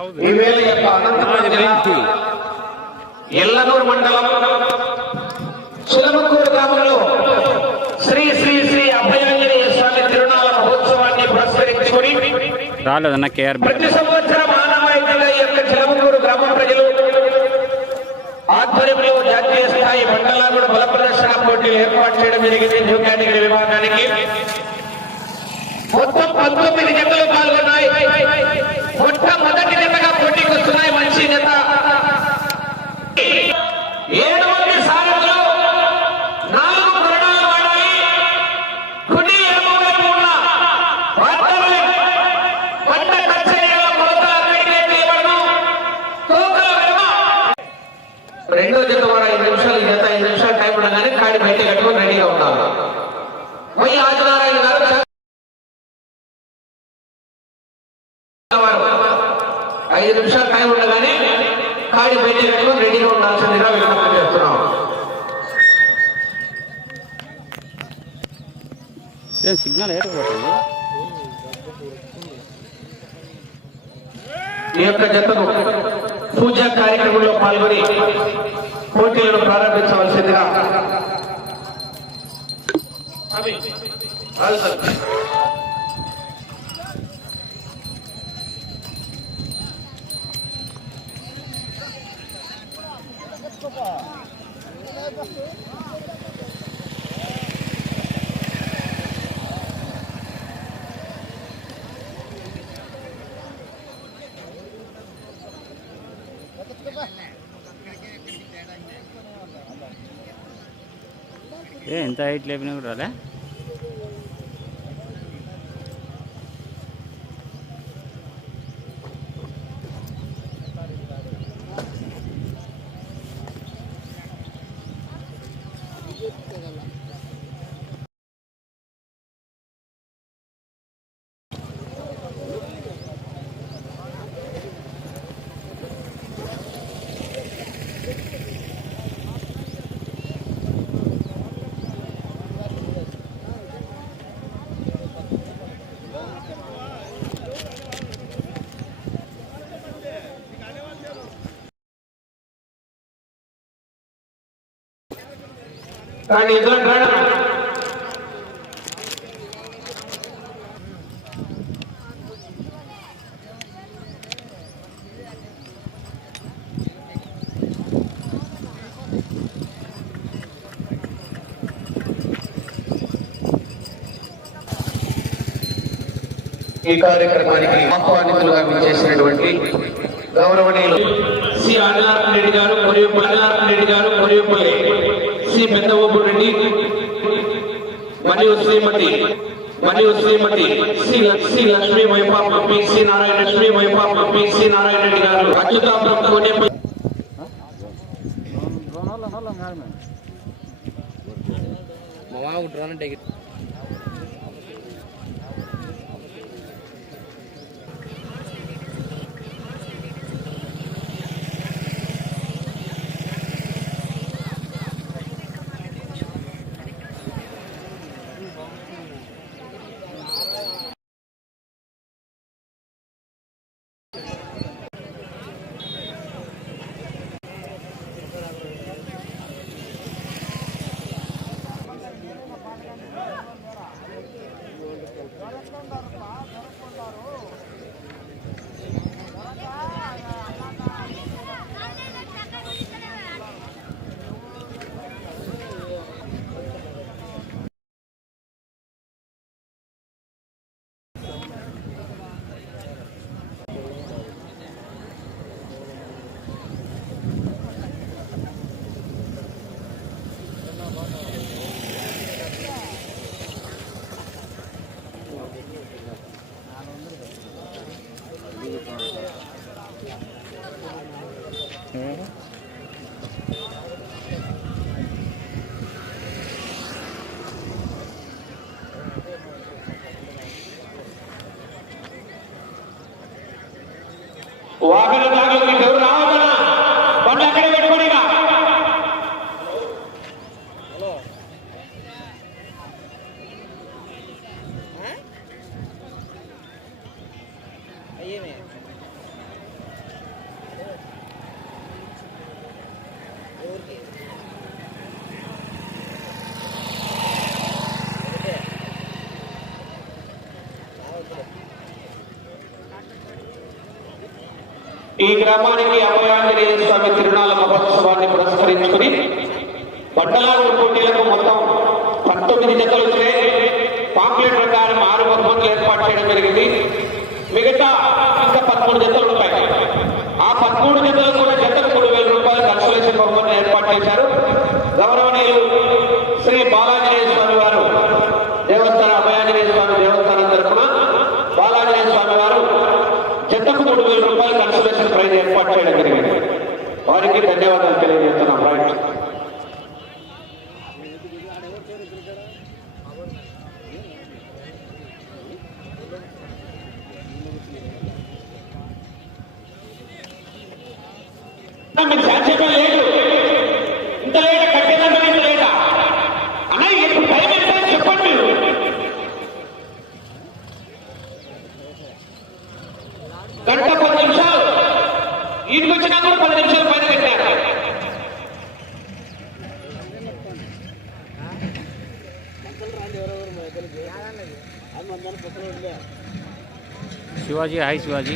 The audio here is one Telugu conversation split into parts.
ఈవేళ యొక్క అనంతపురం జిల్లా ఎల్లనూరు మండలం సులమకూరు గ్రామంలో శ్రీ శ్రీ శ్రీ అభయాంజనేయ స్వామి తిరునాళ మహోత్సవాన్ని పురస్కరించుకొని రాలేదన్న కేఆర్ ప్రతి సంవత్సరం ఆనవాయితీగా ఈ యొక్క చిలమకూరు గ్రామ ప్రజలు ఆధ్వర్యంలో జాతీయ స్థాయి మండలాగుడు బల ప్రదర్శన పోటీలు ఏర్పాటు చేయడం జరిగింది. న్యూ కేటగిరీ విభాగానికి మొత్తం పంతొమ్మిది జతలు పాల్గొన్నాయి మొట్టమొదటి వస్తున్నాయి మంచి ఈ యొక్క జతను పూజా కార్యక్రమంలో పాల్గొని పోటీలను ప్రారంభించవలసిందిగా. అవి, ఎంత హైట్ లేపినా కూడా రాలే? కానీ ఎదురు రావడం ఈ కార్యక్రమానికి ఆహ్వానితులుగా విచ్చేసినటువంటి గౌరవనీయులు సి ఆదినారాయణ రెడ్డి గారు మరియు రెడ్డి గారు మరియు శ్రీ పెద్దబాబు రెడ్డి మరియు శ్రీమతి మరియు శ్రీమతి శ్రీ శ్రీ లక్ష్మీ వైపాప పిసి నారాయణ లక్ష్మీ వైపాప పిసి నారాయణ రెడ్డి గారు. Atchutapuram Konepalli drone drone O do... ఈ గ్రామానికి అభయాంజనేయ స్వామి తిరునాళ్ళ మహోత్సవాన్ని పురస్కరించుకుని బట్టలాగుడు పోటీలకు మొత్తం పంతొమ్మిది జతలు వచ్చినాయి పాంప్లెట్ ప్రకారం ఆరు బహుమతులు ఏర్పాటు చేయడం జరిగింది మిగతా ఇంకా పదమూడు జతలు ఉంటాయి ఆ పదమూడు జతలు కూడా జతకు మూడు వేల రూపాయల కన్సలేషన్ బహుమతిని ఏర్పాటు చేశారు గౌరవనీయులు శ్రీ బాలాంజనేయ స్వామి వారు దేవస్థాన అభయాంజనేయ స్వామి దేవస్థానం తరఫున బాలాంజనేయ స్వామి వారు జతకు మూడు వేల రూపాయల కన్సలేషన్ ప్రైజ్ ఏర్పాటు చేయడం జరిగింది. వారికి ధన్యవాదాలు తెలియజేస్తున్నాం. శివాజీ హాయ్ శివాజీ.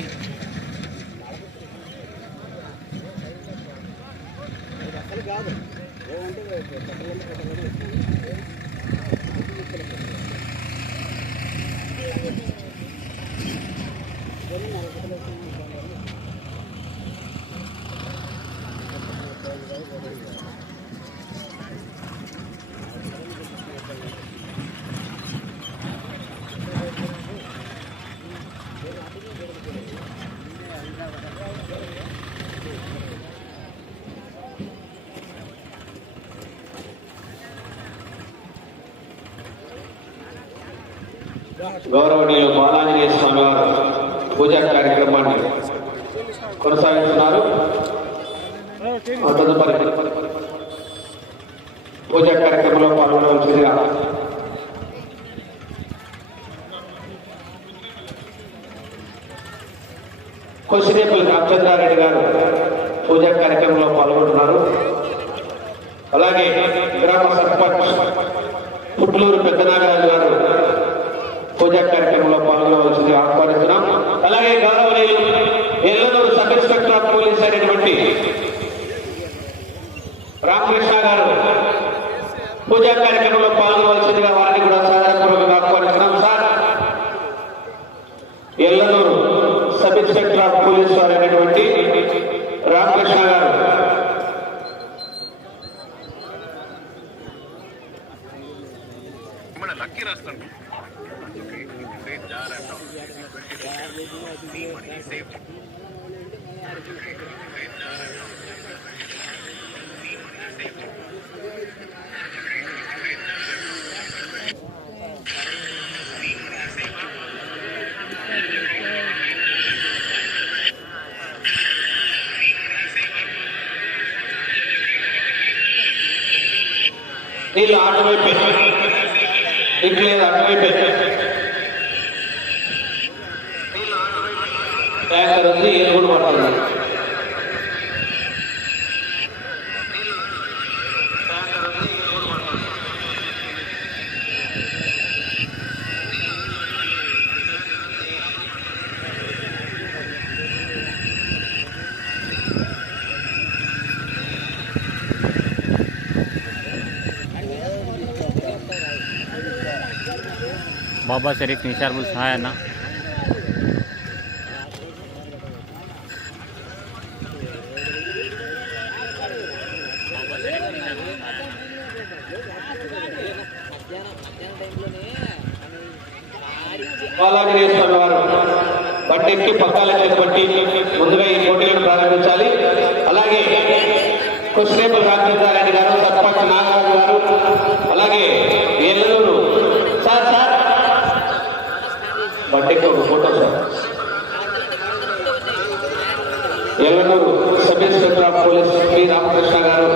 గౌరవనీయులు బాలాంజనేయ స్వామి వారు పూజా కార్యక్రమాన్ని కొనసాగిస్తున్నారు. తదుపరి పూజా కార్యక్రమంలో పాల్గొనవలసిందిగా కొసిరేపల్లి రామచంద్రారెడ్డి గారు పూజా కార్యక్రమంలో పాల్గొంటున్నారు. అలాగే గ్రామ సర్పంచ్ పుట్లూరు పెద్దనాగరాజు గారు పూజా కార్యక్రమంలో పాల్గొనవలసింది ఆహ్వానిస్తున్నాం అలాగే గౌరవనీయులు Yellanur sub inspector of police అయినటువంటి రామకృష్ణ గారు పూజా नील आठवें पे। इकलेर आठवें पे। तय करेंगे ये गुड़ बना బాబా షరీఫ్ నిషార్బుల్ సహాయ్ అన్న బాలాంజనేయ స్వామి వారు బండి పక్కాల చేపట్టి ముందుగా ఈ పోటీలను ప్రారంభించాలి. అలాగే కుశ్రేపుల రామచంద్రారెడ్డి గారు సర్పంచ్ నాగరాజు గారు అలాగే ఎల్లూరు బర్త్డేకి ఒక photo sir. Yellanur sub inspector of police P. Ramakrishna గారు.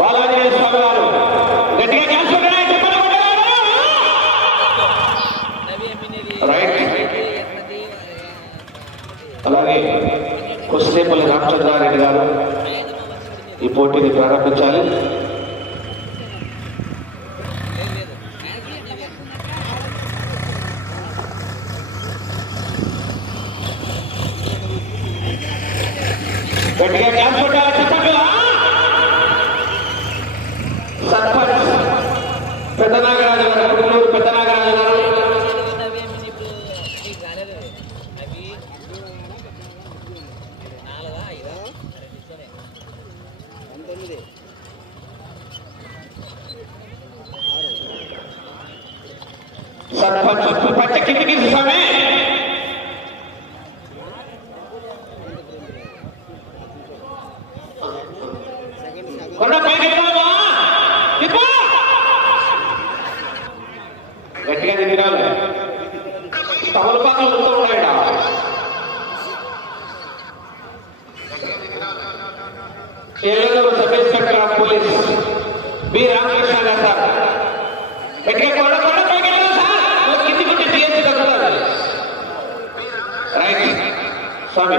బాలాజీ స్వామి గారు. అలాగే కుస్తేపల్లి రామచంద్రారెడ్డి గారు ఈ పోటీని ప్రారంభించాలి. గట్టిగా తిరగాలి తమలపాకులు వస్తూ ఉన్నాయట Eluru sub inspector of police B Ramakrishna గారు సార్ గట్టిగా కొండ కొండ పైకెళ్ళాలి సార్ కింది కొట్టి రైట్ స్వామి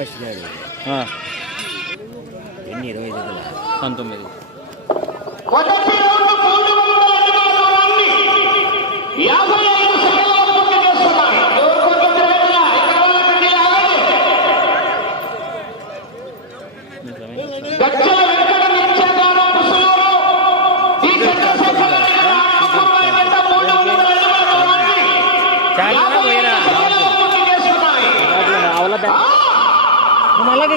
వచ్చినాడు గారు. ఎన్ని ఇరవై పంతొమ్మిది.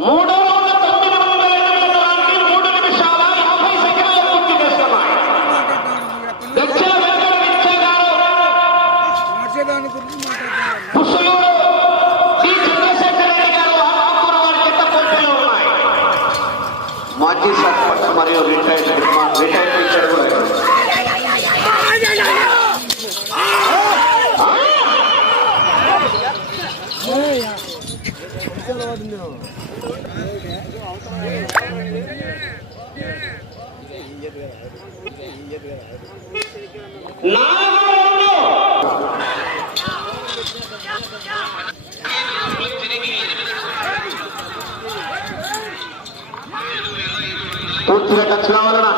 మూడవ పూర్తిగా ఖర్చు కావాలన్నా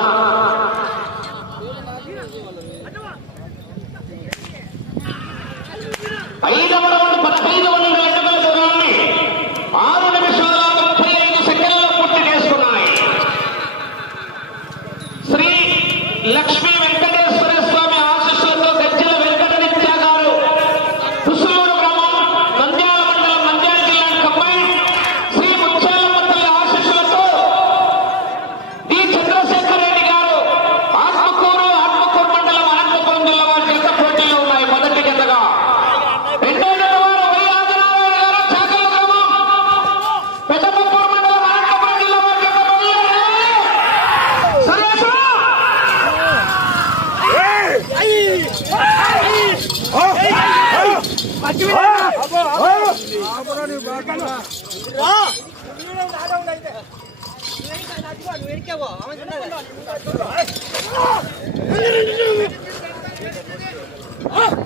아!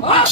아!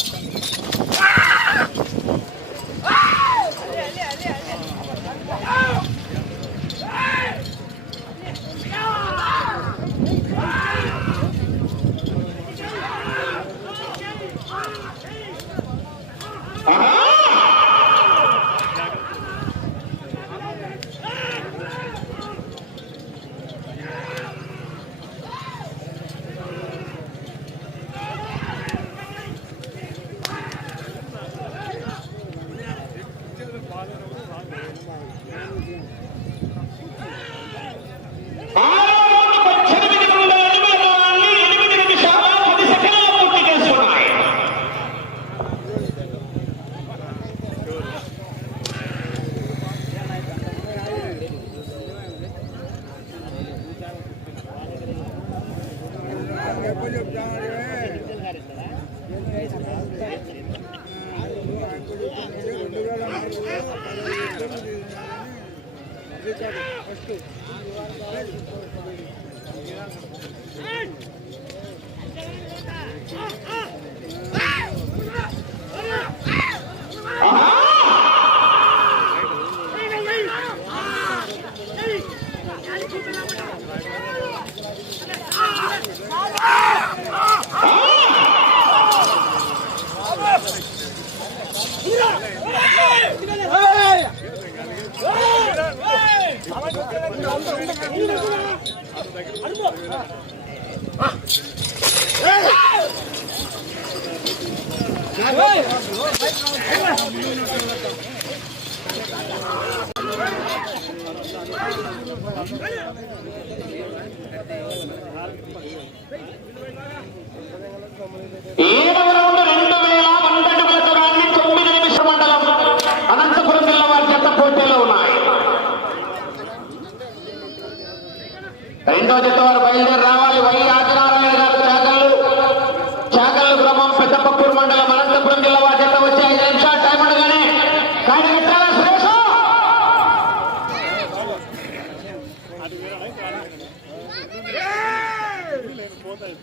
ఏమన్నా రెండో జత బయలుదేరి రావాలి. వై ఆదినారాయణ గారు చాకళ్ళు చాకళ్ళు గ్రామం పెద్దపక్కూరు మండలం అనంతపురం జిల్లా వారి జత వచ్చి ఐదు నిమిషాలు టైం ఉండగానే కాడగట్టాల సురేష్. పోతాయి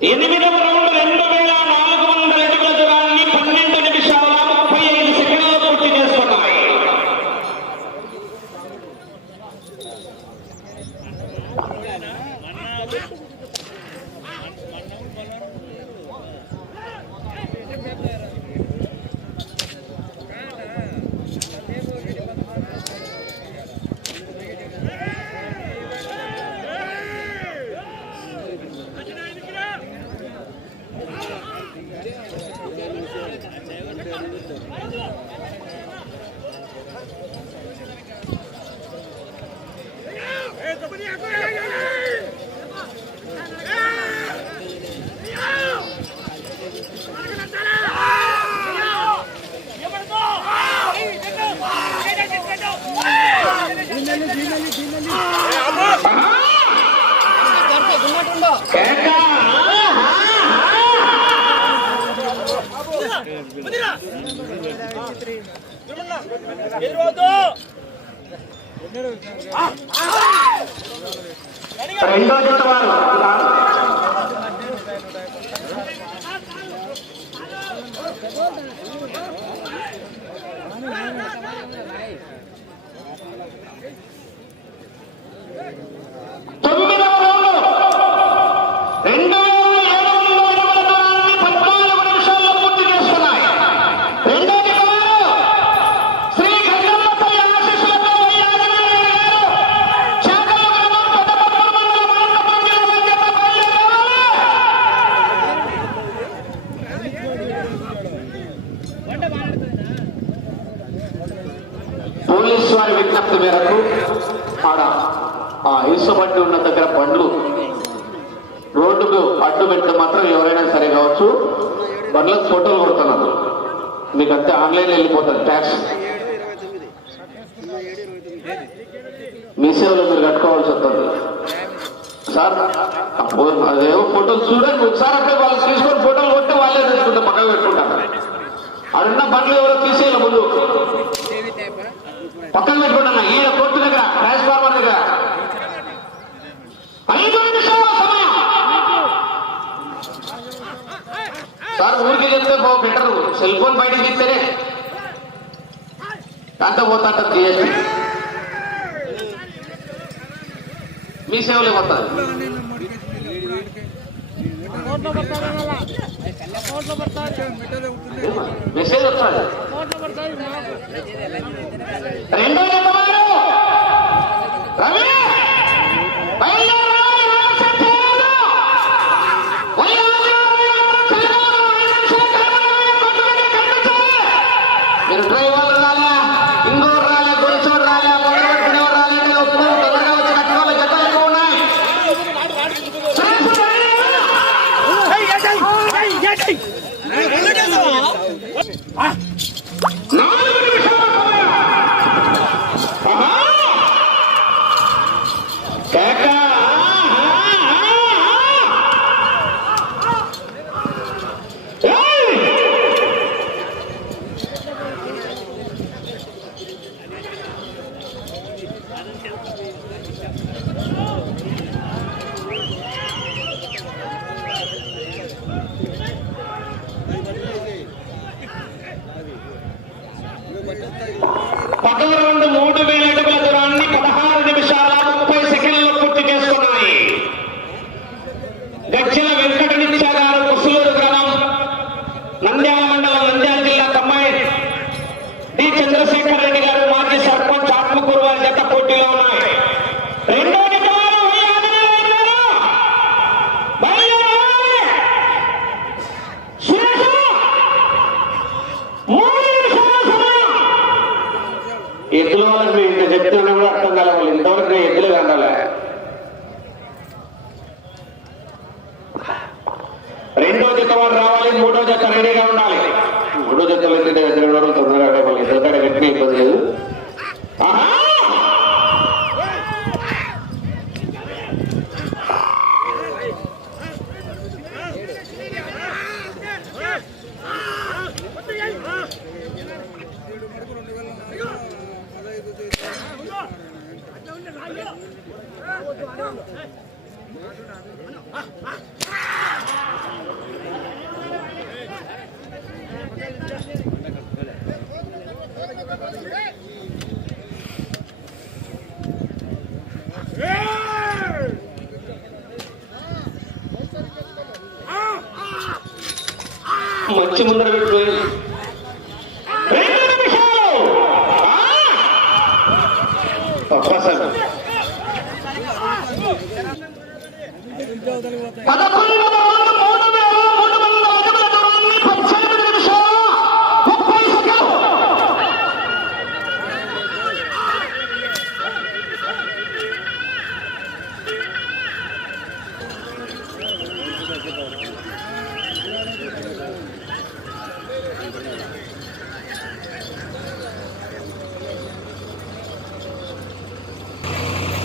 Ini minat పక్కన పెట్టుకుంటున్నా ఈడ కోర్టు దగ్గర ట్రాన్స్ఫార్మర్ దగ్గర. ఐదు నిమిషాల సమయం. సార్ ఊరికి చెప్తే బాగు బెటర్ సెల్ ఫోన్ బయటకు చెప్తేనే దాంతో పోతాంట జిఎస్టీ. మీ సేవలే పోతారు కోట్లు పడతాయి మెసేజ్ వస్తాయి కోట్లు పడతాయి రెండో రవి கோட்டிலான మంచి ముందర పెట్టుకోయి